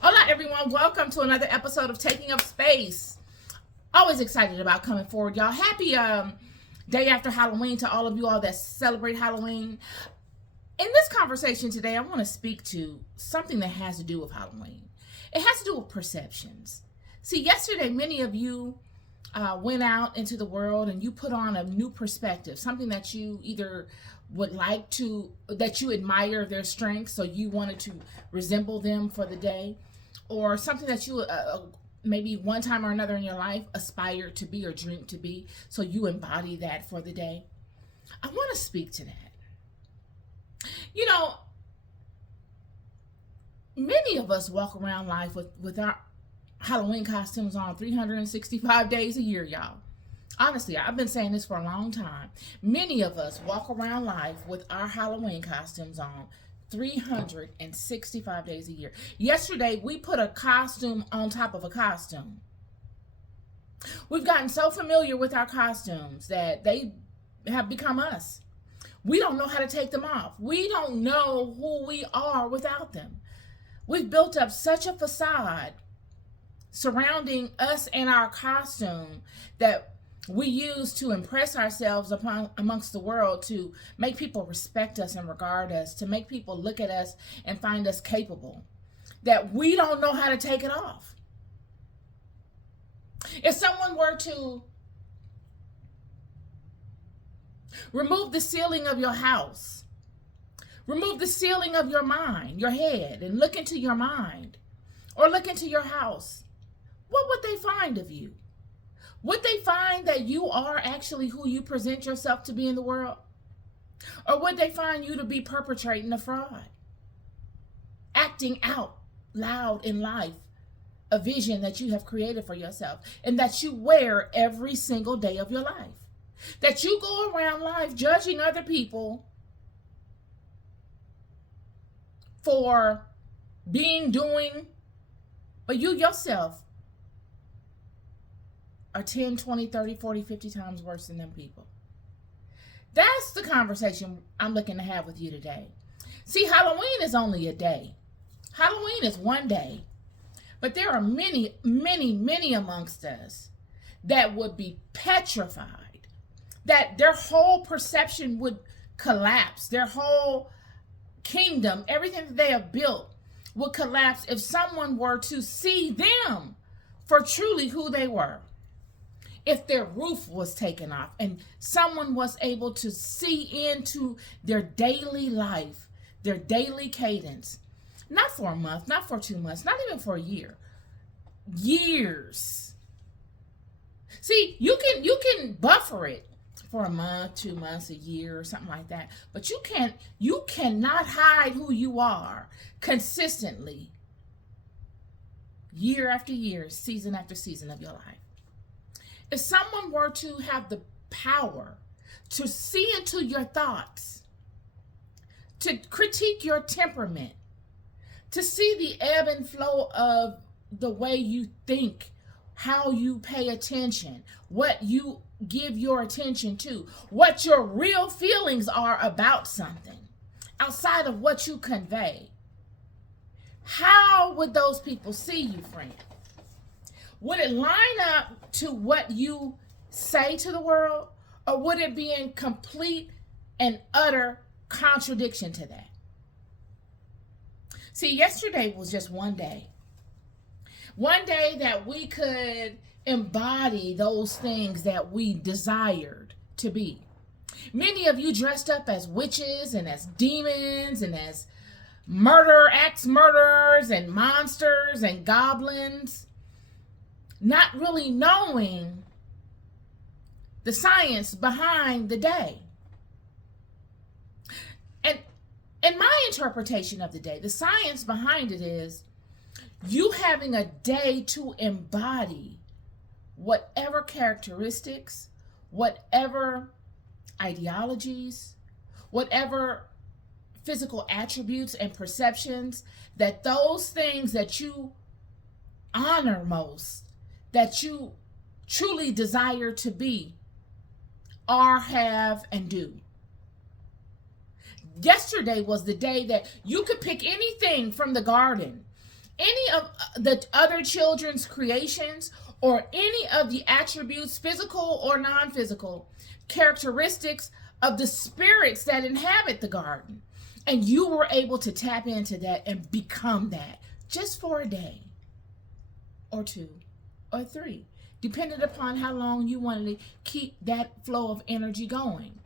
Hola, everyone. Welcome to another episode of Taking Up Space. Always excited about coming forward, y'all. Happy day after Halloween to all of you all that celebrate Halloween. In this conversation today, I want to speak to something that has to do with Halloween. It has to do with perceptions. See, yesterday, many of you went out into the world and you put on a new perspective, something that you either would like to, that you admire their strengths, so you wanted to resemble them for the day, or something that you maybe one time or another in your life aspired to be or dreamed to be, so you embody that for the day. I want to speak to that. You know, many of us walk around life with our Halloween costumes on 365 days a year, y'all. Honestly, I've been saying this for a long time. Many of us walk around life with our Halloween costumes on 365 days a year. Yesterday, we put a costume on top of a costume. We've gotten so familiar with our costumes that they have become us. We don't know how to take them off. We don't know who we are without them. We've built up such a facade surrounding us and our costume that we use to impress ourselves upon amongst the world, to make people respect us and regard us, to make people look at us and find us capable, that we don't know how to take it off. If someone were to remove the ceiling of your house, remove the ceiling of your mind, your head, and look into your mind or look into your house, what would they find of you? Would they find that you are actually who you present yourself to be in the world? Or would they find you to be perpetrating a fraud? Acting out loud in life a vision that you have created for yourself and that you wear every single day of your life. That you go around life judging other people for doing, but you yourself are 10, 20, 30, 40, 50 times worse than them people. That's the conversation I'm looking to have with you today. See, Halloween is only a day. Halloween is one day. But there are many, many, many amongst us that would be petrified, that their whole perception would collapse, their whole kingdom, everything that they have built would collapse if someone were to see them for truly who they were. If their roof was taken off and someone was able to see into their daily life, their daily cadence, not for a month, not for 2 months, not even for a year, years. See, you can buffer it for a month, 2 months, a year, or something like that, but you cannot hide who you are consistently, year after year, season after season of your life. If someone were to have the power to see into your thoughts, to critique your temperament, to see the ebb and flow of the way you think, how you pay attention, what you give your attention to, what your real feelings are about something, outside of what you convey, how would those people see you, friend? Would it line up to what you say to the world, or would it be in complete and utter contradiction to that? See, yesterday was just one day. One day that we could embody those things that we desired to be. Many of you dressed up as witches and as demons and as axe murderers and monsters and goblins, not really knowing the science behind the day. And my interpretation of the day, the science behind it is you having a day to embody whatever characteristics, whatever ideologies, whatever physical attributes and perceptions, that those things that you honor most, that you truly desire to be, are, have, and do. Yesterday was the day that you could pick anything from the garden, any of the other children's creations or any of the attributes, physical or non-physical, characteristics of the spirits that inhabit the garden. And you were able to tap into that and become that just for a day or two or three, depending upon how long you wanted to keep that flow of energy going.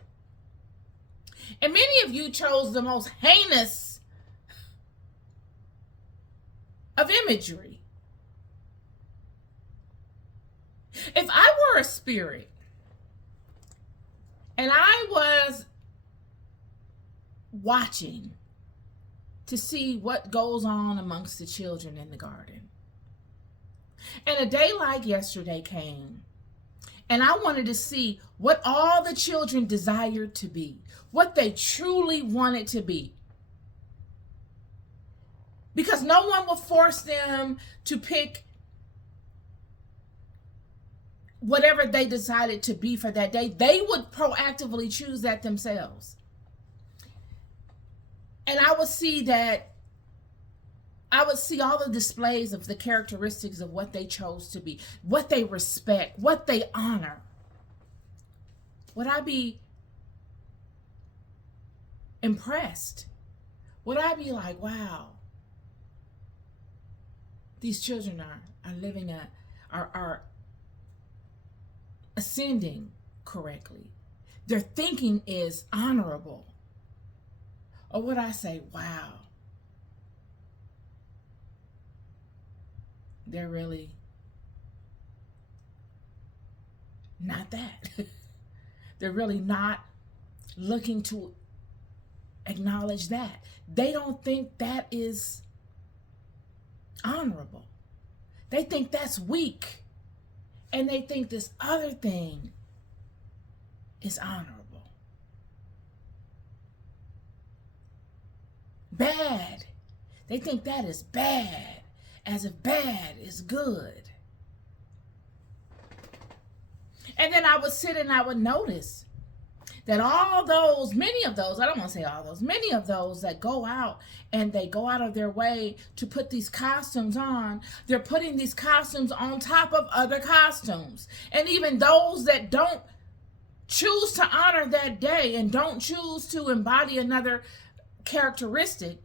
And many of you chose the most heinous of imagery. If I were a spirit and I was watching to see what goes on amongst the children in the garden, and a day like yesterday came, and I wanted to see what all the children desired to be, what they truly wanted to be. Because no one will force them to pick whatever they decided to be for that day. They would proactively choose that themselves. And I would see all the displays of the characteristics of what they chose to be, what they respect, what they honor. Would I be impressed? Would I be like, wow, these children are living are ascending correctly. Their thinking is honorable. Or would I say, wow, they're really not that. They're really not looking to acknowledge that. They don't think that is honorable. They think that's weak. And they think this other thing is honorable. Bad. They think that is bad, as if bad is good. And then I would sit and I would notice that many of those that go out and they go out of their way to put these costumes on, they're putting these costumes on top of other costumes. And even those that don't choose to honor that day and don't choose to embody another characteristic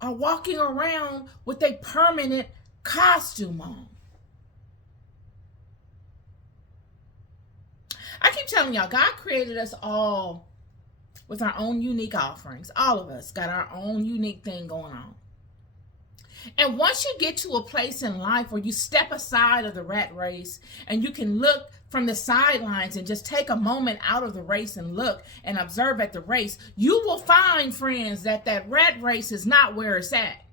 are walking around with a permanent costume on. I keep telling y'all, God created us all with our own unique offerings. All of us got our own unique thing going on. And once you get to a place in life where you step aside of the rat race and you can look from the sidelines and just take a moment out of the race and look and observe at the race, you will find, friends, that rat race is not where it's at.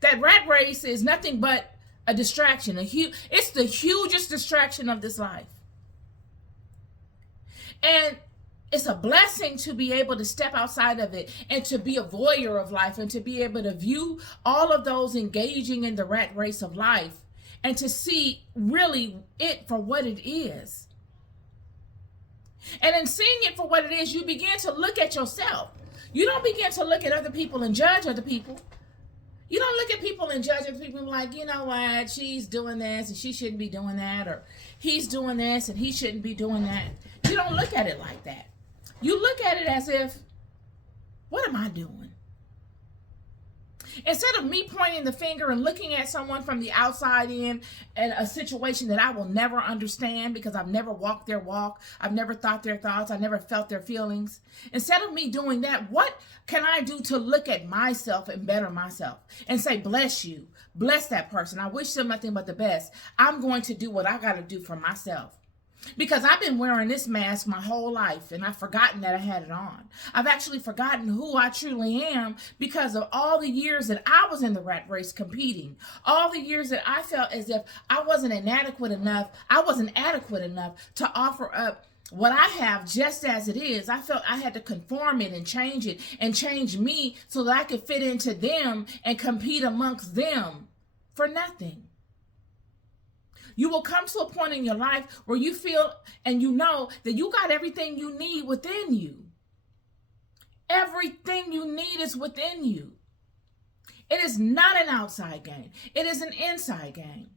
That rat race is nothing but a distraction. It's the hugest distraction of this life. And it's a blessing to be able to step outside of it and to be a voyeur of life and to be able to view all of those engaging in the rat race of life and to see really it for what it is. And in seeing it for what it is, you begin to look at yourself. You don't begin to look at other people and judge other people. You don't look at people and judge other people like, you know what, she's doing this and she shouldn't be doing that, or he's doing this and he shouldn't be doing that. You don't look at it like that. You look at it as if, what am I doing? Instead of me pointing the finger and looking at someone from the outside in a situation that I will never understand because I've never walked their walk, I've never thought their thoughts, I never felt their feelings. Instead of me doing that, what can I do to look at myself and better myself and say, bless you, bless that person, I wish them nothing but the best. I'm going to do what I got to do for myself. Because I've been wearing this mask my whole life and I've forgotten that I had it on. I've actually forgotten who I truly am because of all the years that I was in the rat race competing. All the years that I felt as if I wasn't adequate enough to offer up what I have just as it is. I felt I had to conform it and change me so that I could fit into them and compete amongst them for nothing. You will come to a point in your life where you feel and you know that you got everything you need within you. Everything you need is within you. It is not an outside game. It is an inside game.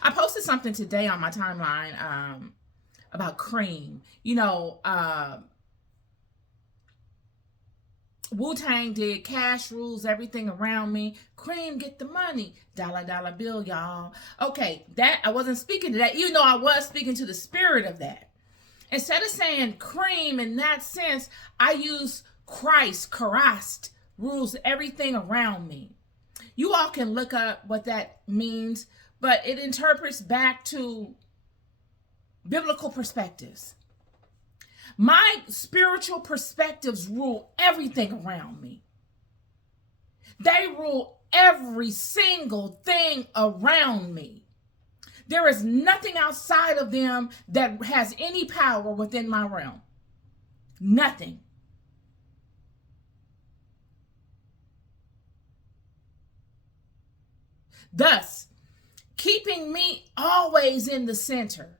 I posted something today on my timeline about Cream. You know, Wu-Tang did Cash Rules Everything Around Me. Cream, get the money. Dollar dollar bill, y'all. Okay, that I wasn't speaking to that, even though I was speaking to the spirit of that. Instead of saying Cream in that sense, I use Christ rules everything around me. You all can look up what that means, but it interprets back to biblical perspectives. My spiritual perspectives rule everything around me. They rule every single thing around me. There is nothing outside of them that has any power within my realm. Nothing. Thus, keeping me always in the center.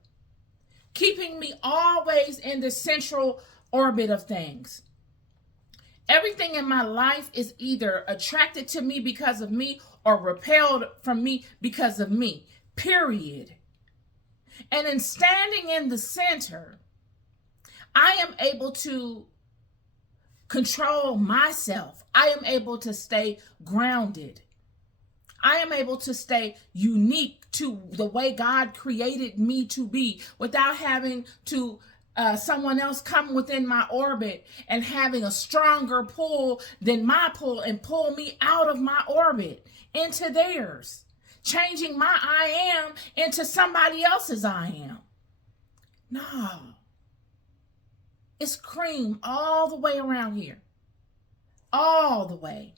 Keeping me always in the central orbit of things. Everything in my life is either attracted to me because of me or repelled from me because of me. Period. And in standing in the center, I am able to control myself. I am able to stay grounded. I am able to stay unique to the way God created me to be without having to someone else come within my orbit and having a stronger pull than my pull and pull me out of my orbit into theirs. Changing my I am into somebody else's I am. No. It's Cream all the way around here. All the way.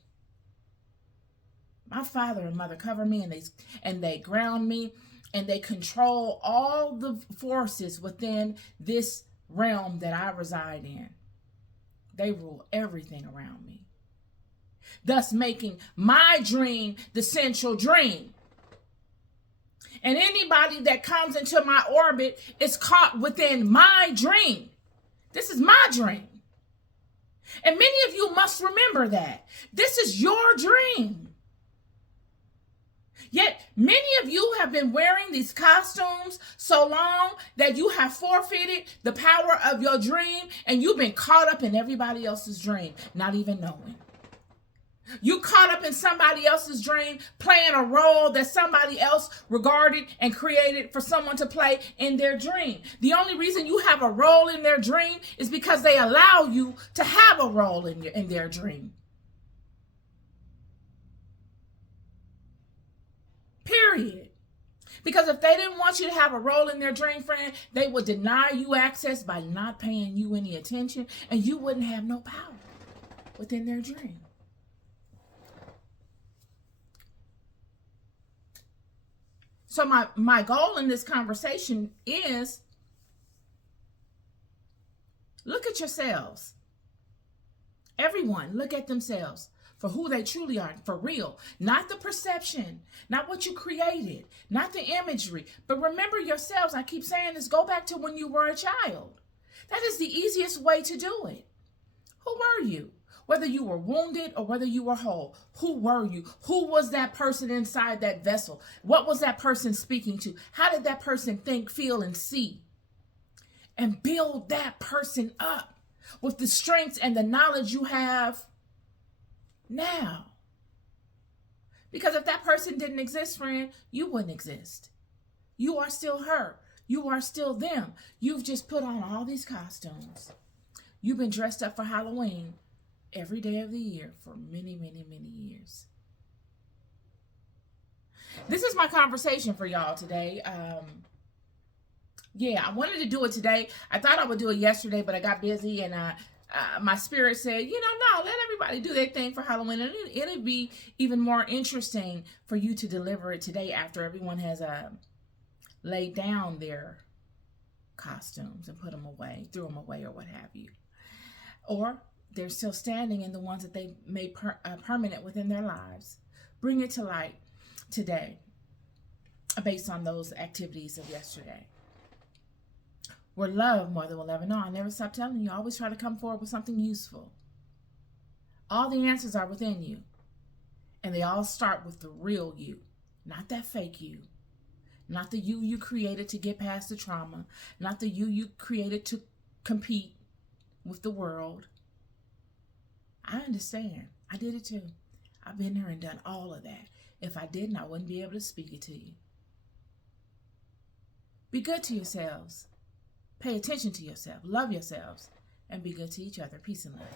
My father and mother cover me and they ground me and they control all the forces within this realm that I reside in. They rule everything around me. Thus making my dream the central dream. And anybody that comes into my orbit is caught within my dream. This is my dream. And many of you must remember that. This is your dream. Yet many of you have been wearing these costumes so long that you have forfeited the power of your dream and you've been caught up in everybody else's dream, not even knowing. You caught up in somebody else's dream, playing a role that somebody else regarded and created for someone to play in their dream. The only reason you have a role in their dream is because they allow you to have a role in their dream. Period. Because if they didn't want you to have a role in their dream, friend, they would deny you access by not paying you any attention, and you wouldn't have no power within their dream. So my goal in this conversation is look at yourselves. Everyone, look at themselves for who they truly are, for real. Not the perception, not what you created, not the imagery, but remember yourselves. I keep saying this, go back to when you were a child. That is the easiest way to do it. Who were you? Whether you were wounded or whether you were whole, who were you? Who was that person inside that vessel? What was that person speaking to? How did that person think, feel, and see? And build that person up with the strengths and the knowledge you have now. Because if that person didn't exist, friend, you wouldn't exist. You are still her. You are still them. You've just put on all these costumes. You've been dressed up for Halloween every day of the year for many, many, many years. This is my conversation for y'all today. I wanted to do it today. I thought I would do it yesterday, but I got busy and my spirit said, no, let everybody do their thing for Halloween. And it'd be even more interesting for you to deliver it today after everyone has laid down their costumes and put them away, threw them away or what have you. Or they're still standing in the ones that they made permanent within their lives. Bring it to light today based on those activities of yesterday. We're loved more than we'll ever know. I never stop telling you. Always try to come forward with something useful. All the answers are within you. And they all start with the real you. Not that fake you. Not the you created to get past the trauma. Not the you created to compete with the world. I understand. I did it too. I've been there and done all of that. If I didn't, I wouldn't be able to speak it to you. Be good to yourselves. Pay attention to yourself. Love yourselves. And be good to each other. Peace and love.